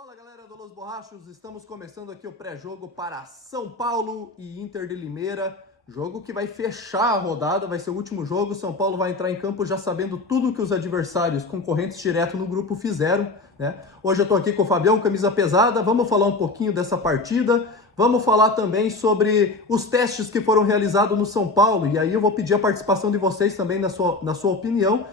Fala galera do Los Borrachos, estamos começando aqui o pré-jogo para São Paulo e Inter de Limeira. Jogo que vai fechar a rodada, vai ser o último jogo. São Paulo vai entrar em campo já sabendo tudo que os adversários concorrentes direto no grupo fizeram, né? Hoje eu tô aqui com o Fabião, camisa pesada. Vamos falar um pouquinho dessa partida. Vamos falar também sobre os testes que foram realizados no São Paulo. E aí eu vou pedir a participação de vocês também na sua opinião,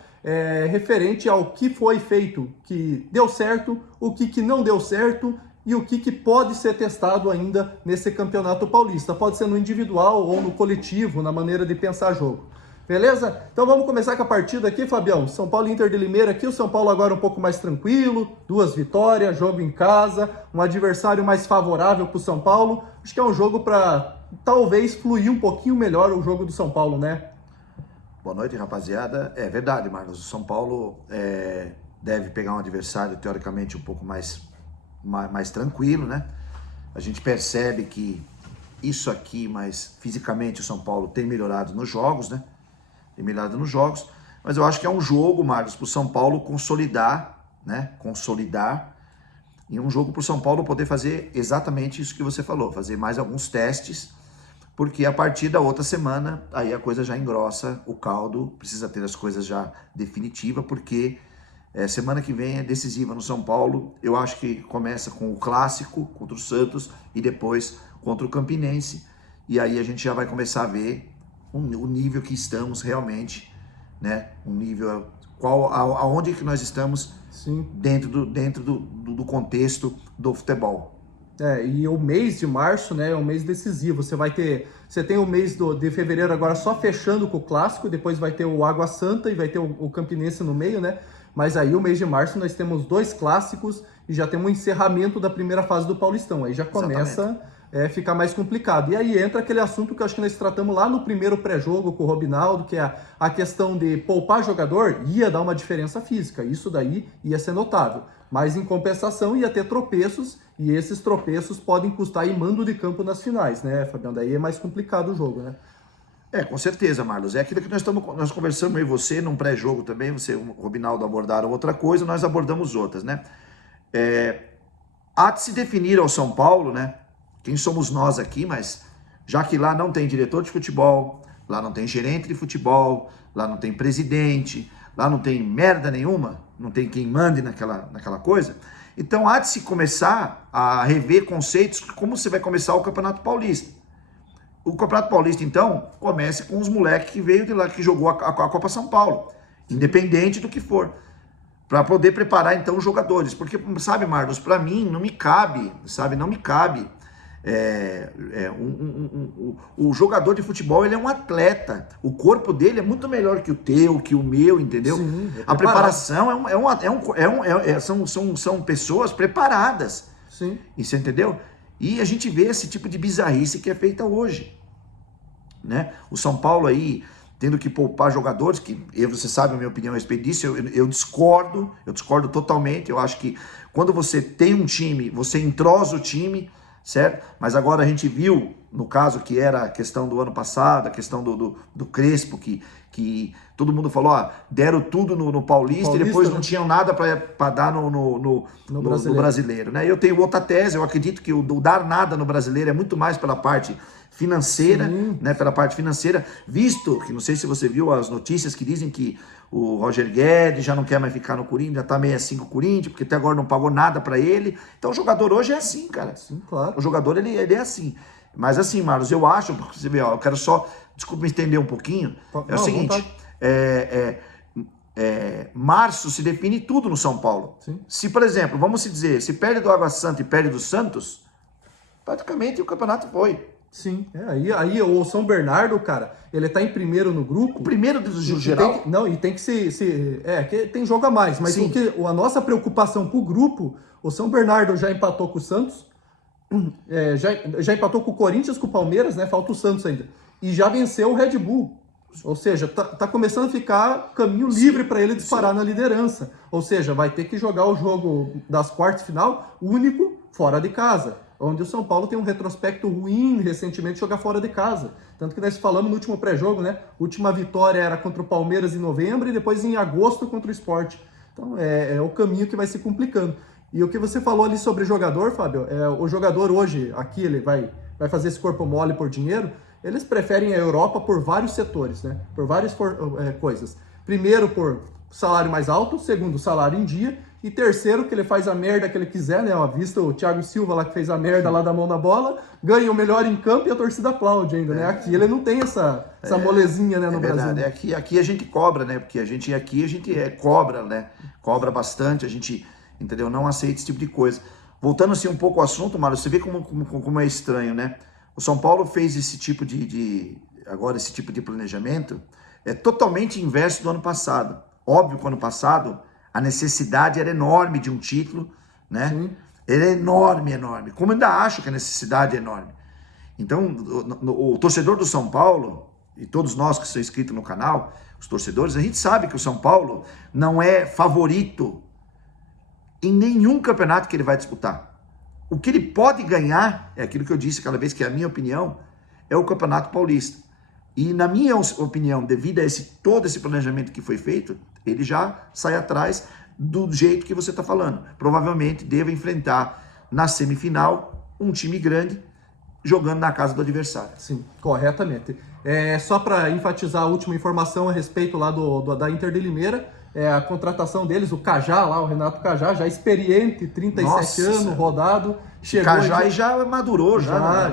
referente ao que foi feito, que deu certo, o que não deu certo e o que pode ser testado ainda nesse campeonato paulista. Pode ser no individual ou no coletivo, na maneira de pensar jogo. Beleza? Então vamos começar com a partida aqui, Fabião. São Paulo e Inter de Limeira aqui. O São Paulo agora um pouco mais tranquilo, 2 vitórias, jogo em casa, um adversário mais favorável para o São Paulo. Acho que é um jogo para talvez fluir um pouquinho melhor o jogo do São Paulo, né? Boa noite, rapaziada. É verdade, Marcos. O São Paulo deve pegar um adversário, teoricamente, um pouco mais tranquilo, né? A gente percebe que isso aqui, mas fisicamente o São Paulo tem melhorado nos jogos, né? Tem melhorado nos jogos. Mas eu acho que é um jogo, Marcos, para o São Paulo consolidar, né? Consolidar. E um jogo para o São Paulo poder fazer exatamente isso que você falou, fazer mais alguns testes, porque a partir da outra semana, aí a coisa já engrossa o caldo, precisa ter as coisas já definitivas, porque semana que vem é decisiva no São Paulo. Eu acho que começa com o clássico contra o Santos e depois contra o Campinense, e aí a gente já vai começar a ver o nível que estamos realmente, né? Um nível, aonde que nós estamos. Sim. dentro do contexto do futebol. E o mês de março, né, é um mês decisivo. Você tem o mês de fevereiro agora só fechando com o clássico, depois vai ter o Água Santa e vai ter o Campinense no meio, né? Mas aí o mês de março nós temos 2 clássicos e já tem um encerramento da primeira fase do Paulistão. Aí já começa a ficar mais complicado. E aí entra aquele assunto que eu acho que nós tratamos lá no primeiro pré-jogo com o Robinaldo, que é a questão de poupar jogador, ia dar uma diferença física. Isso daí ia ser notável. Mas em compensação ia ter tropeços, e esses tropeços podem custar aí mando de campo nas finais, né, Fabião? Daí é mais complicado o jogo, né? Com certeza, Marlos. É aquilo que nós conversamos, eu e você, num pré-jogo também. Você e o Robinaldo abordaram outra coisa, nós abordamos outras, né? Há de se definir ao São Paulo, né? Quem somos nós aqui, mas já que lá não tem diretor de futebol, lá não tem gerente de futebol, lá não tem presidente, lá não tem merda nenhuma, não tem quem mande naquela coisa. Então há de se começar a rever conceitos, como você vai começar o Campeonato Paulista. O Campeonato Paulista, então, comece com os moleques que veio de lá, que jogou a Copa São Paulo, independente do que for, para poder preparar, então, os jogadores. Porque, sabe, Marcos, para mim, não me cabe, o jogador de futebol, ele é um atleta. O corpo dele é muito melhor que o teu, que o meu, entendeu? Sim, a preparação são pessoas preparadas. Sim. Isso, entendeu? E a gente vê esse tipo de bizarrice que é feita hoje, né? O São Paulo aí tendo que poupar jogadores, que você sabe a minha opinião a respeito disso, eu discordo totalmente. Eu acho que quando você tem um time, você entrosa o time, certo? Mas agora a gente viu, no caso que era a questão do ano passado, a questão do Crespo, que todo mundo falou, deram tudo no Paulista e depois não tinham nada para dar no brasileiro, né? Eu tenho outra tese, eu acredito que o dar nada no brasileiro é muito mais pela parte financeira, né? Pela parte financeira, visto que, não sei se você viu as notícias que dizem que o Roger Guedes já não quer mais ficar no Corinthians, já tá meio assim com o Corinthians, porque até agora não pagou nada para ele. Então o jogador hoje é assim, cara. Sim, claro. O jogador, ele é assim. Mas assim, Marcos, eu acho, porque você vê, eu quero só, desculpa me estender um pouquinho, o seguinte, março se define tudo no São Paulo. Sim. Se, por exemplo, vamos dizer, se perde do Água Santa e perde do Santos, praticamente o campeonato foi. Sim, aí o São Bernardo, cara, ele tá em primeiro no grupo. O primeiro do geral? E tem que que tem jogo a mais, mas a nossa preocupação pro grupo, o São Bernardo já empatou com o Santos, já empatou com o Corinthians, com o Palmeiras, né, falta o Santos ainda, e já venceu o Red Bull. Ou seja, tá começando a ficar caminho livre para ele disparar na liderança. Ou seja, vai ter que jogar o jogo das quartas de final único fora de casa, onde o São Paulo tem um retrospecto ruim recentemente de jogar fora de casa. Tanto que nós falamos no último pré-jogo, né? Última vitória era contra o Palmeiras em novembro e depois em agosto contra o Sport. Então é o caminho que vai se complicando. E o que você falou ali sobre jogador, Fábio, o jogador hoje, aqui ele vai fazer esse corpo mole por dinheiro, eles preferem a Europa por vários setores, né? Por várias coisas. Primeiro, por salário mais alto. Segundo, salário em dia. E terceiro, que ele faz a merda que ele quiser, né? Ó, visto o Thiago Silva lá que fez a merda lá da mão na bola, ganha o melhor em campo e a torcida aplaude ainda, né? Aqui ele não tem essa molezinha, né, no Brasil. Verdade. Aqui a gente cobra, né? Porque a gente cobra, né? Cobra bastante, a gente, entendeu? Não aceita esse tipo de coisa. Voltando assim um pouco ao assunto, Mário, você vê como é estranho, né? O São Paulo fez esse tipo agora esse tipo de planejamento totalmente inverso do ano passado. Óbvio que o ano passado a necessidade era enorme de um título, né? Sim. Era enorme, enorme. Como eu ainda acho que a necessidade é enorme. Então, o torcedor do São Paulo, e todos nós que estamos inscritos no canal, os torcedores, a gente sabe que o São Paulo não é favorito em nenhum campeonato que ele vai disputar. O que ele pode ganhar, é aquilo que eu disse aquela vez, que é a minha opinião, é o Campeonato Paulista. E na minha opinião, devido a todo esse planejamento que foi feito, ele já sai atrás do jeito que você está falando. Provavelmente deve enfrentar na semifinal um time grande jogando na casa do adversário. Sim, corretamente. Só para enfatizar a última informação a respeito lá da Inter de Limeira, a contratação deles, o Cajá lá, o Renato Cajá, já experiente, 37 anos, rodado. Chegou Cajá já madurou, já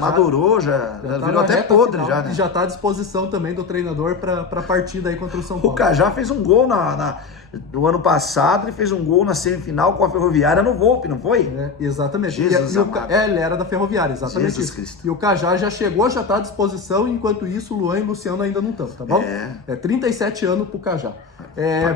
virou até podre final, já, né? E já está à disposição também do treinador para a partida aí contra o São Paulo. O Cajá fez um gol no ano passado, ele fez um gol na semifinal com a Ferroviária no Volpe, não foi? Exatamente. Jesus amado. Ele era da Ferroviária, exatamente Jesus isso. Cristo. E o Cajá já chegou, já está à disposição, enquanto isso o Luan e o Luciano ainda não estão, tá bom? 37 anos pro Cajá.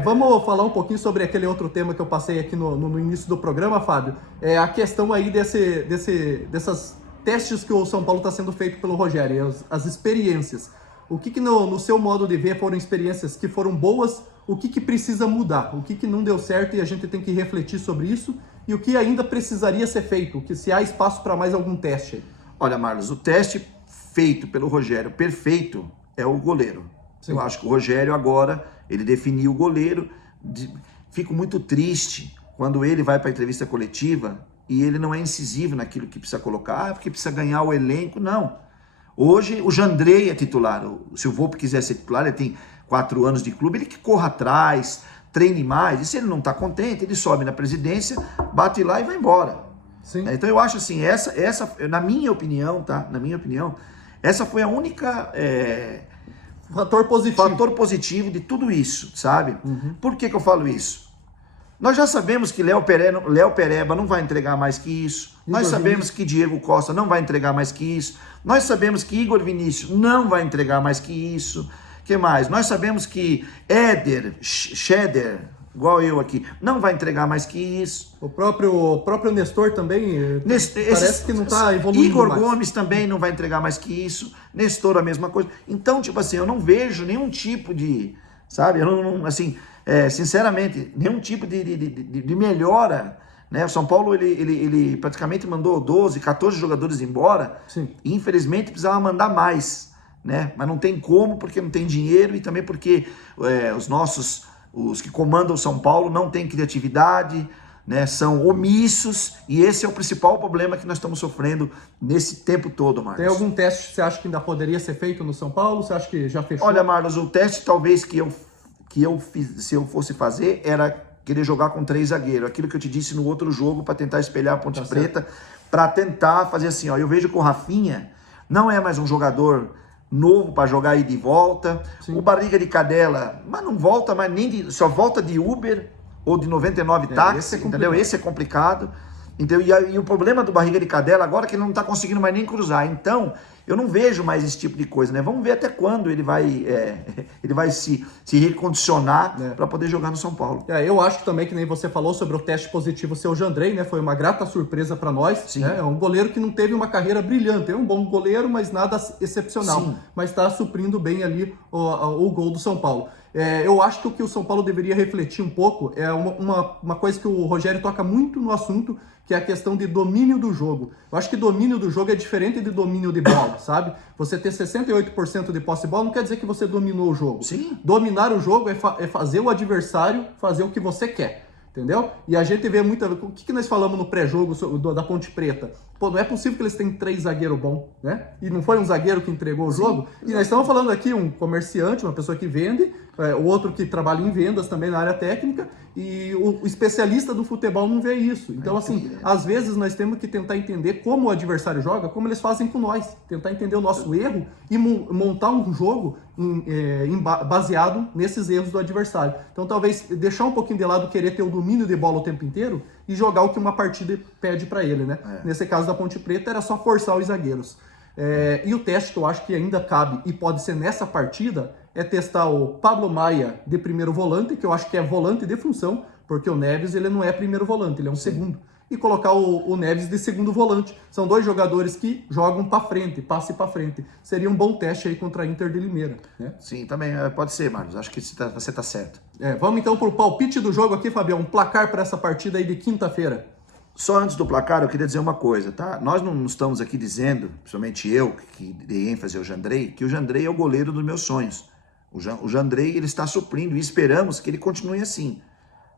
Vamos falar um pouquinho sobre aquele outro tema que eu passei aqui no início do programa, Fábio. A questão aí dessas testes que o São Paulo está sendo feito pelo Rogério, as experiências. O que no seu modo de ver foram experiências que foram boas? O que precisa mudar? O que não deu certo e a gente tem que refletir sobre isso? E o que ainda precisaria ser feito? Se há espaço para mais algum teste aí? Olha, Marlos, o teste feito pelo Rogério perfeito é o goleiro. Sim. Eu acho que o Rogério agora, ele definiu o goleiro. Fico muito triste quando ele vai para a entrevista coletiva e ele não é incisivo naquilo que precisa colocar, porque precisa ganhar o elenco. Não. Hoje o Jandrei é titular. Se o Volpe quiser ser titular, ele tem 4 anos de clube, ele que corra atrás, treine mais. E se ele não está contente, ele sobe na presidência, bate lá e vai embora. Sim. Então eu acho assim, essa na minha opinião, tá? Na minha opinião, essa foi a única fator positivo de tudo isso, sabe? Uhum. Por que eu falo isso? Nós já sabemos que Léo Pereba não vai entregar mais que isso. Nós sabemos que Diego Costa não vai entregar mais que isso. Nós sabemos que Igor Vinícius não vai entregar mais que isso. O que mais? Nós sabemos que Scheder, igual eu aqui, não vai entregar mais que isso. O próprio Nestor também parece que não está evoluindo Igor mais. Gomes também não vai entregar mais que isso. Nestor a mesma coisa. Então, tipo assim, eu não vejo nenhum tipo de, sabe? Eu não assim, sinceramente, nenhum tipo de melhora. Né? O São Paulo, ele praticamente mandou 12, 14 jogadores embora. Sim. E infelizmente precisava mandar mais. Né? Mas não tem como, porque não tem dinheiro e também porque os que comandam o São Paulo não têm criatividade, né? São omissos, e esse é o principal problema que nós estamos sofrendo nesse tempo todo, Marcos. Tem algum teste que você acha que ainda poderia ser feito no São Paulo? Você acha que já fechou? Olha, Marcos, o teste talvez que eu fiz, se eu fosse fazer, era querer jogar com 3 zagueiros. Aquilo que eu te disse no outro jogo, para tentar espelhar a Ponte Preta, para tentar fazer assim, ó, eu vejo que o Rafinha não é mais um jogador novo para jogar aí de volta. Sim. O Barriga de Cadela, mas não volta mais nem só volta de Uber ou de 99 táxi, entendeu? Esse é complicado. Entendeu? E o problema do Barriga de Cadela agora é que ele não está conseguindo mais nem cruzar. Então, eu não vejo mais esse tipo de coisa, né? Vamos ver até quando ele vai se recondicionar para poder jogar no São Paulo. Eu acho também, que nem você falou sobre o teste positivo seu Jandrei, né? Foi uma grata surpresa para nós. Sim. Né? É um goleiro que não teve uma carreira brilhante. É um bom goleiro, mas nada excepcional. Sim. Mas está suprindo bem ali o gol do São Paulo. Eu acho que o São Paulo deveria refletir um pouco é uma coisa que o Rogério toca muito no assunto, que é a questão de domínio do jogo. Eu acho que domínio do jogo é diferente de domínio de bola, sabe? Você ter 68% de posse de bola não quer dizer que você dominou o jogo. Sim. Dominar o jogo é fazer o adversário fazer o que você quer. entendeu? E a gente vê muita... O que nós falamos no pré-jogo da Ponte Preta? Pô, não é possível que eles tenham 3 zagueiros bons, né? E não foi um zagueiro que entregou o jogo? E nós estamos falando aqui um comerciante, uma pessoa que vende, o outro que trabalha em vendas também na área técnica, e o especialista do futebol não vê isso. Então, assim, às vezes nós temos que tentar entender como o adversário joga, como eles fazem com nós. Tentar entender o nosso erro e montar um jogo baseado nesses erros do adversário. Então, talvez deixar um pouquinho de lado querer ter o domínio de bola o tempo inteiro e jogar o que uma partida pede para ele, né? Nesse caso da Ponte Preta, era só forçar os zagueiros. E o teste que eu acho que ainda cabe e pode ser nessa partida é testar o Pablo Maia de primeiro volante, que eu acho que é volante de função, porque o Neves ele não é primeiro volante, ele é um segundo. E colocar o Neves de segundo volante. São 2 jogadores que jogam para frente, passe para frente. Seria um bom teste aí contra a Inter de Limeira, né? Sim, também pode ser, Marcos. Acho que você tá certo. Vamos então para o palpite do jogo aqui, Fabião. Um placar para essa partida aí de quinta-feira. Só antes do placar, eu queria dizer uma coisa, tá? Nós não estamos aqui dizendo, principalmente eu, que dei ênfase ao Jandrei, que o Jandrei é o goleiro dos meus sonhos. O Jandrei, ele está suprindo e esperamos que ele continue assim.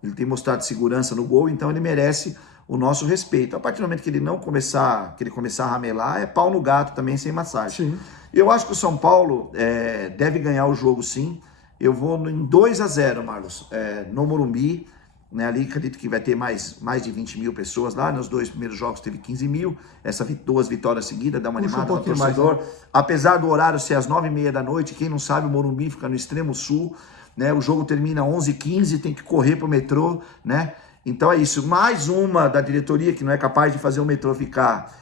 Ele tem mostrado segurança no gol, então ele merece o nosso respeito. A partir do momento que ele começar a ramelar, é pau no gato também, sem massagem. Sim. Eu acho que o São Paulo deve ganhar o jogo, sim. Eu vou em 2-0, Marlos, no Morumbi. Né, ali acredito que vai ter mais de 20 mil pessoas lá. Nos 2 primeiros jogos teve 15 mil. Essas 2 vitórias seguidas dá uma animada no torcedor. Mais, né? Apesar do horário ser às 9h30 da noite, quem não sabe, o Morumbi fica no extremo sul. Né, o jogo termina às 11h15, tem que correr para o metrô. Né? Então é isso. Mais uma da diretoria que não é capaz de fazer o metrô ficar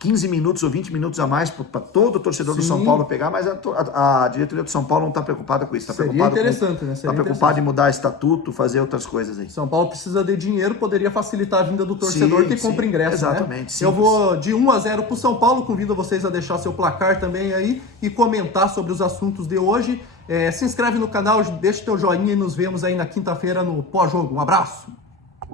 15 minutos ou 20 minutos a mais para todo o torcedor do São Paulo pegar, mas a diretoria do São Paulo não está preocupada com isso. Seria interessante, né? Está preocupada em mudar estatuto, fazer outras coisas aí. São Paulo precisa de dinheiro, poderia facilitar a vinda do torcedor que compra ingresso. Exatamente. Né? Eu vou de 1-0 para o São Paulo, convido vocês a deixar seu placar também aí e comentar sobre os assuntos de hoje. Se inscreve no canal, deixa teu joinha e nos vemos aí na quinta-feira no pós-jogo. Um abraço!